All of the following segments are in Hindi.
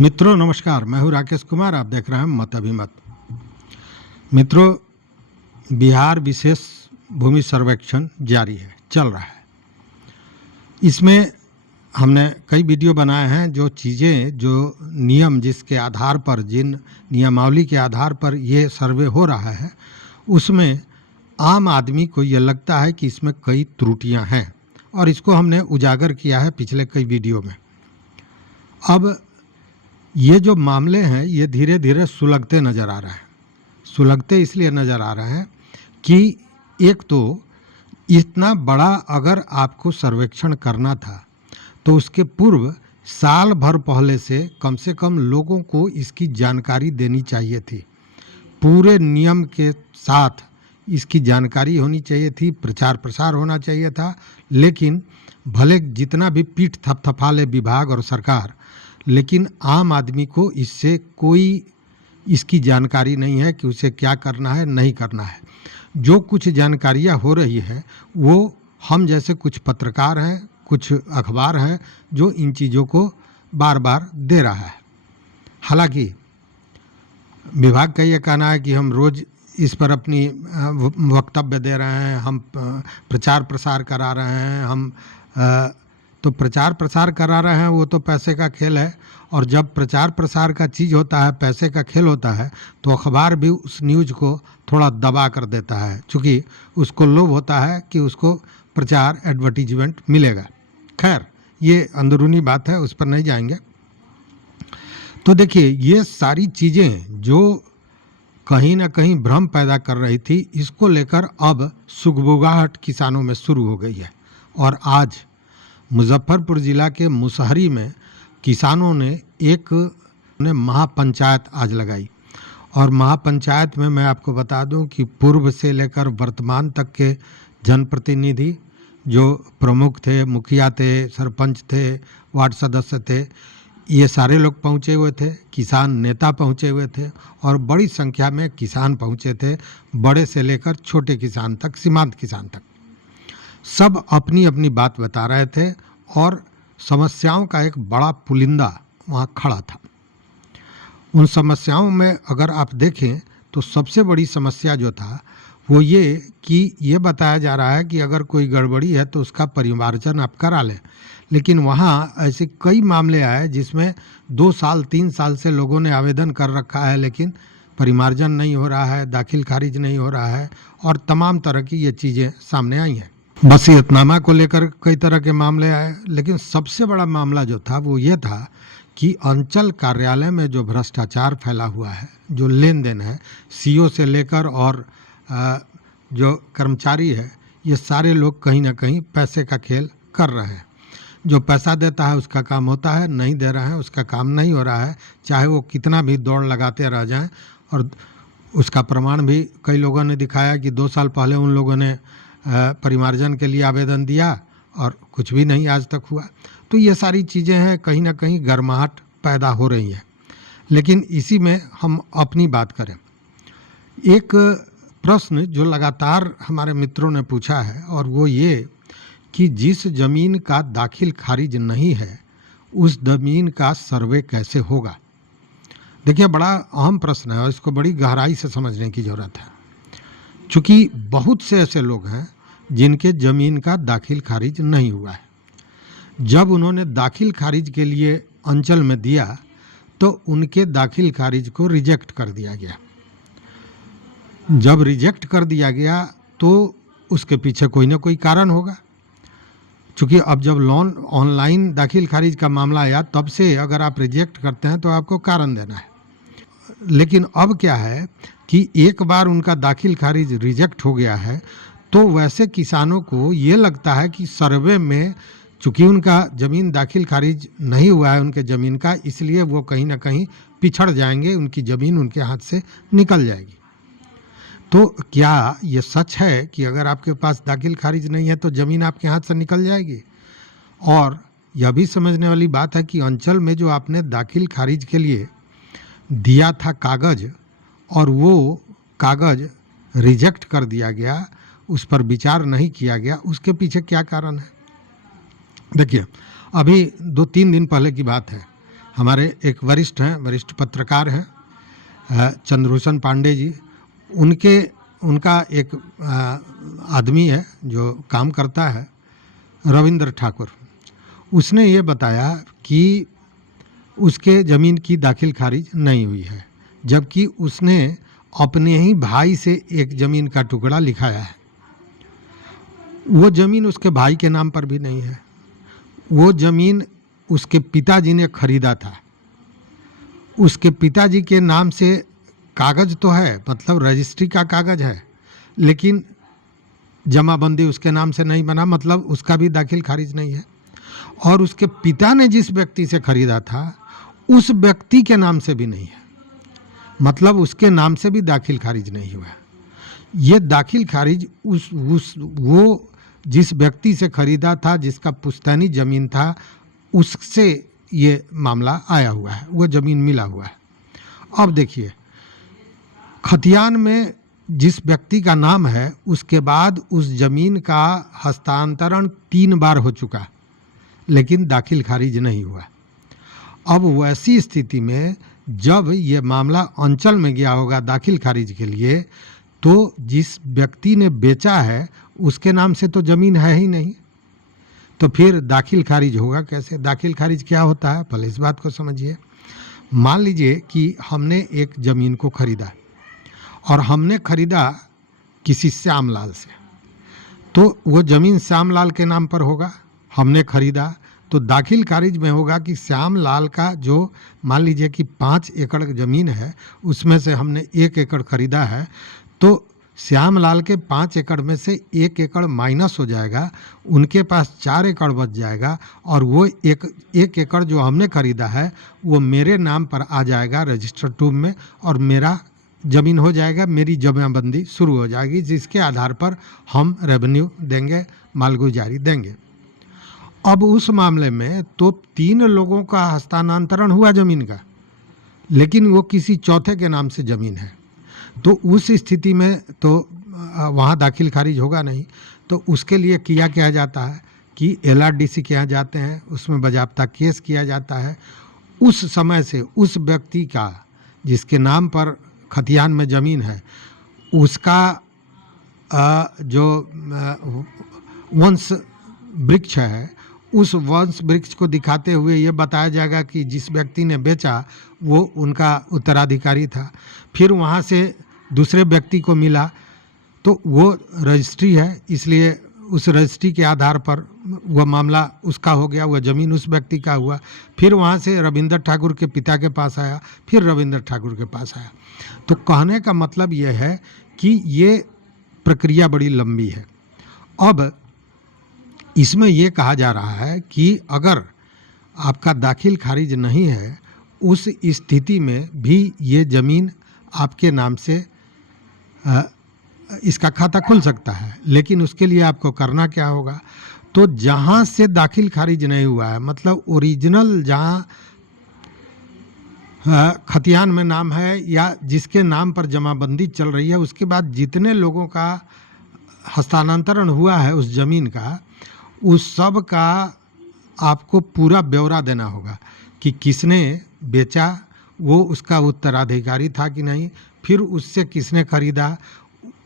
मित्रों नमस्कार, मैं हूं राकेश कुमार। आप देख रहे हैं मत अभिमत। मित्रों, बिहार विशेष भूमि सर्वेक्षण जारी है, चल रहा है। इसमें हमने कई वीडियो बनाए हैं। जो चीज़ें, जो नियम जिसके आधार पर, जिन नियमावली के आधार पर ये सर्वे हो रहा है, उसमें आम आदमी को ये लगता है कि इसमें कई त्रुटियां हैं और इसको हमने उजागर किया है पिछले कई वीडियो में। अब ये जो मामले हैं ये धीरे धीरे सुलगते नज़र आ रहे हैं। सुलगते इसलिए नज़र आ रहे हैं कि एक तो इतना बड़ा अगर आपको सर्वेक्षण करना था तो उसके पूर्व साल भर पहले से कम लोगों को इसकी जानकारी देनी चाहिए थी। पूरे नियम के साथ इसकी जानकारी होनी चाहिए थी, प्रचार प्रसार होना चाहिए था। लेकिन भले जितना भी पीठ थपथपा ले विभाग और सरकार, लेकिन आम आदमी को इससे कोई इसकी जानकारी नहीं है कि उसे क्या करना है, नहीं करना है। जो कुछ जानकारियाँ हो रही है वो हम जैसे कुछ पत्रकार हैं, कुछ अखबार हैं जो इन चीज़ों को बार बार दे रहा है। हालांकि विभाग का ये कहना है कि हम रोज़ इस पर अपनी वक्तव्य दे रहे हैं, हम प्रचार प्रसार करा रहे हैं। हम तो प्रचार प्रसार करा रहे हैं, वो तो पैसे का खेल है। और जब प्रचार प्रसार का चीज़ होता है, पैसे का खेल होता है, तो अखबार भी उस न्यूज़ को थोड़ा दबा कर देता है, क्योंकि उसको लोभ होता है कि उसको प्रचार, एडवर्टीजमेंट मिलेगा। खैर, ये अंदरूनी बात है, उस पर नहीं जाएंगे। तो देखिए, ये सारी चीज़ें जो कहीं ना कहीं भ्रम पैदा कर रही थी, इसको लेकर अब सुगबुगाहट किसानों में शुरू हो गई है। और आज मुजफ्फरपुर ज़िला के मुसहरी में किसानों ने एक महापंचायत आज लगाई। और महापंचायत में मैं आपको बता दूं कि पूर्व से लेकर वर्तमान तक के जनप्रतिनिधि, जो प्रमुख थे, मुखिया थे, सरपंच थे, वार्ड सदस्य थे, ये सारे लोग पहुंचे हुए थे। किसान नेता पहुंचे हुए थे और बड़ी संख्या में किसान पहुंचे थे, बड़े से लेकर छोटे किसान तक, सीमांत किसान तक। सब अपनी अपनी बात बता रहे थे और समस्याओं का एक बड़ा पुलिंदा वहाँ खड़ा था। उन समस्याओं में अगर आप देखें तो सबसे बड़ी समस्या जो था वो ये कि ये बताया जा रहा है कि अगर कोई गड़बड़ी है तो उसका परिमार्जन आप करा लें। लेकिन वहाँ ऐसे कई मामले आए जिसमें 2 साल 3 साल से लोगों ने आवेदन कर रखा है, लेकिन परिमार्जन नहीं हो रहा है, दाखिल खारिज नहीं हो रहा है और तमाम तरह की ये चीज़ें सामने आई हैं। वसीयतनामा को लेकर कई तरह के मामले आए। लेकिन सबसे बड़ा मामला जो था वो ये था कि अंचल कार्यालय में जो भ्रष्टाचार फैला हुआ है, जो लेन देन है, सीओ से लेकर और जो कर्मचारी है, ये सारे लोग कहीं ना कहीं पैसे का खेल कर रहे हैं। जो पैसा देता है उसका काम होता है, नहीं दे रहा है उसका काम नहीं हो रहा है, चाहे वो कितना भी दौड़ लगाते रह जाएं। और उसका प्रमाण भी कई लोगों ने दिखाया कि 2 साल पहले उन लोगों ने परिमार्जन के लिए आवेदन दिया और कुछ भी नहीं आज तक हुआ। तो ये सारी चीज़ें हैं, कहीं ना कहीं गर्माहट पैदा हो रही है। लेकिन इसी में हम अपनी बात करें। एक प्रश्न जो लगातार हमारे मित्रों ने पूछा है और वो ये कि जिस ज़मीन का दाखिल खारिज नहीं है उस ज़मीन का सर्वे कैसे होगा। देखिए, बड़ा अहम प्रश्न है और इसको बड़ी गहराई से समझने की ज़रूरत है, क्योंकि बहुत से ऐसे लोग हैं जिनके ज़मीन का दाखिल खारिज नहीं हुआ है। जब उन्होंने दाखिल खारिज के लिए अंचल में दिया तो उनके दाखिल खारिज को रिजेक्ट कर दिया गया। जब रिजेक्ट कर दिया गया तो उसके पीछे कोई ना कोई कारण होगा, क्योंकि अब जब लोन ऑनलाइन दाखिल खारिज का मामला आया तब से अगर आप रिजेक्ट करते हैं तो आपको कारण देना है। लेकिन अब क्या है कि एक बार उनका दाखिल खारिज रिजेक्ट हो गया है तो वैसे किसानों को ये लगता है कि सर्वे में चूँकि उनका ज़मीन दाखिल खारिज नहीं हुआ है उनके ज़मीन का, इसलिए वो कहीं ना कहीं पिछड़ जाएंगे, उनकी ज़मीन उनके हाथ से निकल जाएगी। तो क्या ये सच है कि अगर आपके पास दाखिल खारिज नहीं है तो ज़मीन आपके हाथ से निकल जाएगी? और यह भी समझने वाली बात है कि अंचल में जो आपने दाखिल खारिज के लिए दिया था कागज़ और वो कागज़ रिजेक्ट कर दिया गया, उस पर विचार नहीं किया गया, उसके पीछे क्या कारण है? देखिए, अभी 2-3 दिन पहले की बात है, हमारे एक वरिष्ठ पत्रकार हैं चंद्रभूषण पांडे जी, उनका एक आदमी है जो काम करता है, रविंद्र ठाकुर। उसने ये बताया कि उसके ज़मीन की दाखिल खारिज नहीं हुई है, जबकि उसने अपने ही भाई से एक ज़मीन का टुकड़ा लिखाया है। वो ज़मीन उसके भाई के नाम पर भी नहीं है। वो ज़मीन उसके पिताजी ने खरीदा था। उसके पिताजी के नाम से कागज़ तो है, मतलब रजिस्ट्री का कागज़ है, लेकिन जमाबंदी उसके नाम से नहीं बना, मतलब उसका भी दाखिल खारिज नहीं है। और उसके पिता ने जिस व्यक्ति से खरीदा था उस व्यक्ति के नाम से भी नहीं है, मतलब उसके नाम से भी दाखिल खारिज नहीं हुआ। ये दाखिल खारिज वो जिस व्यक्ति से खरीदा था, जिसका पुश्तैनी ज़मीन था, उससे ये मामला आया हुआ है, वो ज़मीन मिला हुआ है। अब देखिए, खतियान में जिस व्यक्ति का नाम है उसके बाद उस ज़मीन का हस्तांतरण 3 बार हो चुका, लेकिन दाखिल खारिज नहीं हुआ। अब वैसी स्थिति में जब ये मामला अंचल में गया होगा दाखिल खारिज के लिए, तो जिस व्यक्ति ने बेचा है उसके नाम से तो ज़मीन है ही नहीं, तो फिर दाखिल खारिज होगा कैसे? दाखिल खारिज क्या होता है, पहले इस बात को समझिए। मान लीजिए कि हमने एक ज़मीन को खरीदा और हमने खरीदा किसी श्यामलाल से, तो वो ज़मीन श्यामलाल के नाम पर होगा। हमने खरीदा तो दाखिल खारिज में होगा कि श्यामलाल का जो मान लीजिए कि 5 एकड़ ज़मीन है, उसमें से हमने 1 एकड़ खरीदा है, तो श्यामलाल के 5 एकड़ में से 1 एकड़ माइनस हो जाएगा, उनके पास 4 एकड़ बच जाएगा, और वो एक एकड़ जो हमने खरीदा है वो मेरे नाम पर आ जाएगा रजिस्टर टूब में, और मेरा ज़मीन हो जाएगा, मेरी जमाबंदी शुरू हो जाएगी, जिसके आधार पर हम रेवेन्यू देंगे, मालगुजारी देंगे। अब उस मामले में तो 3 लोगों का हस्तांतरण हुआ ज़मीन का, लेकिन वो किसी चौथे के नाम से ज़मीन है, तो उस स्थिति में तो वहाँ दाखिल खारिज होगा नहीं। तो उसके लिए किया जाता है कि LRDC के यहाँ जाते हैं, उसमें बाज़ाब्ता केस किया जाता है। उस समय से उस व्यक्ति का जिसके नाम पर खतियान में ज़मीन है, उसका जो वंश वृक्ष है, उस वंश वृक्ष को दिखाते हुए ये बताया जाएगा कि जिस व्यक्ति ने बेचा वो उनका उत्तराधिकारी था। फिर वहाँ से दूसरे व्यक्ति को मिला, तो वो रजिस्ट्री है, इसलिए उस रजिस्ट्री के आधार पर वह मामला उसका हो गया, वह ज़मीन उस व्यक्ति का हुआ। फिर वहाँ से रविंद्र ठाकुर के पिता के पास आया, फिर रविंद्र ठाकुर के पास आया। तो कहने का मतलब ये है कि ये प्रक्रिया बड़ी लंबी है। अब इसमें ये कहा जा रहा है कि अगर आपका दाखिल खारिज नहीं है, उस स्थिति में भी ये ज़मीन आपके नाम से इसका खाता खुल सकता है, लेकिन उसके लिए आपको करना क्या होगा? तो जहाँ से दाखिल खारिज नहीं हुआ है, मतलब ओरिजिनल जहाँ खतियान में नाम है या जिसके नाम पर जमाबंदी चल रही है, उसके बाद जितने लोगों का हस्तांतरण हुआ है उस ज़मीन का, उस सब का आपको पूरा ब्यौरा देना होगा कि किसने बेचा, वो उसका उत्तराधिकारी था कि नहीं, फिर उससे किसने खरीदा,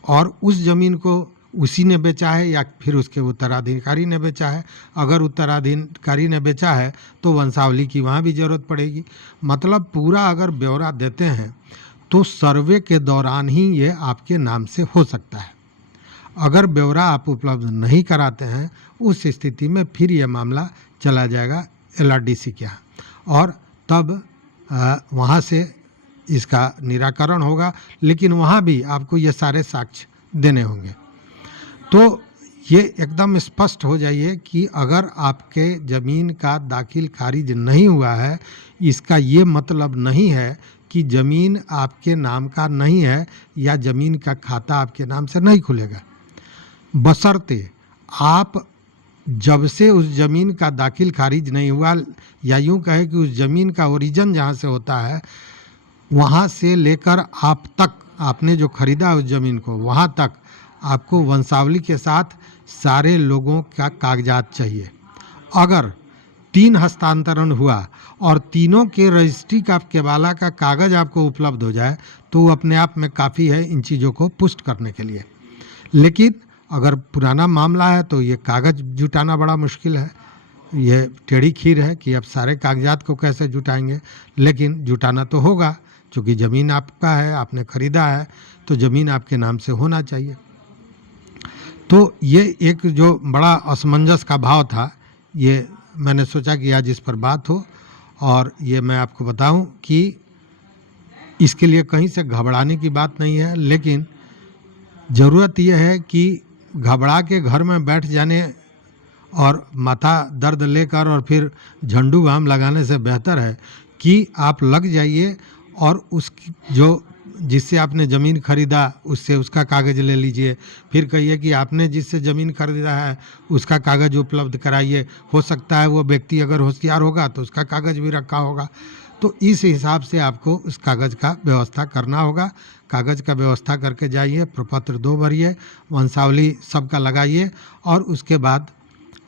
और उस ज़मीन को उसी ने बेचा है या फिर उसके उत्तराधिकारी ने बेचा है। अगर उत्तराधिकारी ने बेचा है तो वंशावली की वहाँ भी ज़रूरत पड़ेगी। मतलब पूरा अगर ब्यौरा देते हैं तो सर्वे के दौरान ही ये आपके नाम से हो सकता है। अगर ब्यौरा आप उपलब्ध नहीं कराते हैं, उस स्थिति में फिर ये मामला चला जाएगा LRDC के यहाँ, और तब वहाँ से इसका निराकरण होगा, लेकिन वहाँ भी आपको ये सारे साक्ष्य देने होंगे। तो ये एकदम स्पष्ट हो जाइए कि अगर आपके ज़मीन का दाखिल खारिज नहीं हुआ है, इसका ये मतलब नहीं है कि ज़मीन आपके नाम का नहीं है या ज़मीन का खाता आपके नाम से नहीं खुलेगा, बशर्ते आप जब से उस ज़मीन का दाखिल खारिज नहीं हुआ, या यूँ कहे कि उस ज़मीन का ओरिजिन जहाँ से होता है वहाँ से लेकर आप तक, आपने जो खरीदा उस ज़मीन को, वहाँ तक आपको वंशावली के साथ सारे लोगों का कागजात चाहिए। अगर 3 हस्तांतरण हुआ और तीनों के रजिस्ट्री का केवाला का कागज़ आपको उपलब्ध हो जाए तो वो अपने आप में काफ़ी है इन चीज़ों को पुष्ट करने के लिए। लेकिन अगर पुराना मामला है तो ये कागज़ जुटाना बड़ा मुश्किल है। ये टेढ़ी खीर है कि अब सारे कागजात को कैसे जुटाएंगे, लेकिन जुटाना तो होगा क्योंकि ज़मीन आपका है, आपने ख़रीदा है तो ज़मीन आपके नाम से होना चाहिए। तो ये एक जो बड़ा असमंजस का भाव था, ये मैंने सोचा कि आज इस पर बात हो और ये मैं आपको बताऊं कि इसके लिए कहीं से घबराने की बात नहीं है, लेकिन ज़रूरत यह है कि घबरा के घर में बैठ जाने और माथा दर्द लेकर और फिर झंडू बाम लगाने से बेहतर है कि आप लग जाइए और उसकी जो जिससे आपने ज़मीन खरीदा उससे उसका कागज़ ले लीजिए, फिर कहिए कि आपने जिससे ज़मीन खरीदा है उसका कागज़ उपलब्ध कराइए। हो सकता है वो व्यक्ति अगर होशियार होगा तो उसका कागज़ भी रखा होगा। तो इस हिसाब से आपको उस कागज़ का व्यवस्था करना होगा। कागज़ का व्यवस्था करके जाइए, प्रपत्र 2 भरिए, वंशावली सबका लगाइए और उसके बाद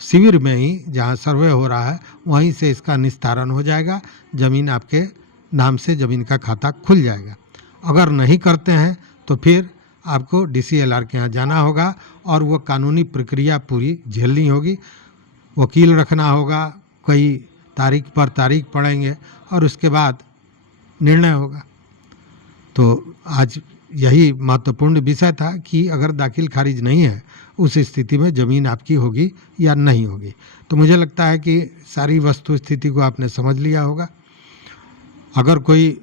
शिविर में ही जहाँ सर्वे हो रहा है वहीं से इसका निस्तारण हो जाएगा। ज़मीन आपके नाम से ज़मीन का खाता खुल जाएगा। अगर नहीं करते हैं तो फिर आपको DCLR के यहाँ जाना होगा और वो कानूनी प्रक्रिया पूरी झेलनी होगी। वकील रखना होगा, कई तारीख पर तारीख पड़ेंगे और उसके बाद निर्णय होगा। तो आज यही महत्वपूर्ण विषय था कि अगर दाखिल खारिज नहीं है उस स्थिति में ज़मीन आपकी होगी या नहीं होगी। तो मुझे लगता है कि सारी वस्तु स्थिति को आपने समझ लिया होगा। अगर कोई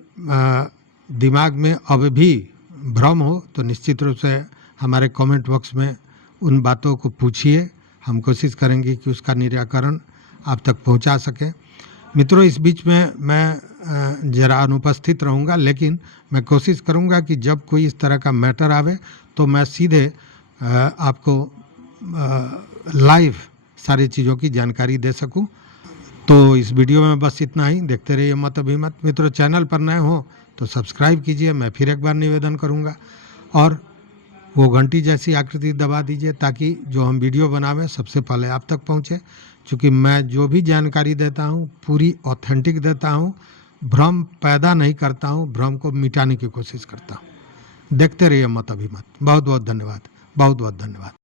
दिमाग में अब भी भ्रम हो तो निश्चित रूप से हमारे कमेंट बॉक्स में उन बातों को पूछिए। हम कोशिश करेंगे कि उसका निराकरण आप तक पहुंचा सकें। मित्रों, इस बीच में मैं ज़रा अनुपस्थित रहूंगा, लेकिन मैं कोशिश करूंगा कि जब कोई इस तरह का मैटर आवे तो मैं सीधे आपको लाइव सारी चीज़ों की जानकारी दे सकूं। तो इस वीडियो में बस इतना ही। देखते रहिए मत अभिमत। मित्रों, चैनल पर नए हो तो सब्सक्राइब कीजिए। मैं फिर एक बार निवेदन करूंगा और वो घंटी जैसी आकृति दबा दीजिए ताकि जो हम वीडियो बनावें सबसे पहले आप तक पहुंचे। क्योंकि मैं जो भी जानकारी देता हूं पूरी ऑथेंटिक देता हूं, भ्रम पैदा नहीं करता हूं, भ्रम को मिटाने की कोशिश करता हूं। देखते रहिए मत अभिमत। बहुत बहुत धन्यवाद, बहुत बहुत धन्यवाद।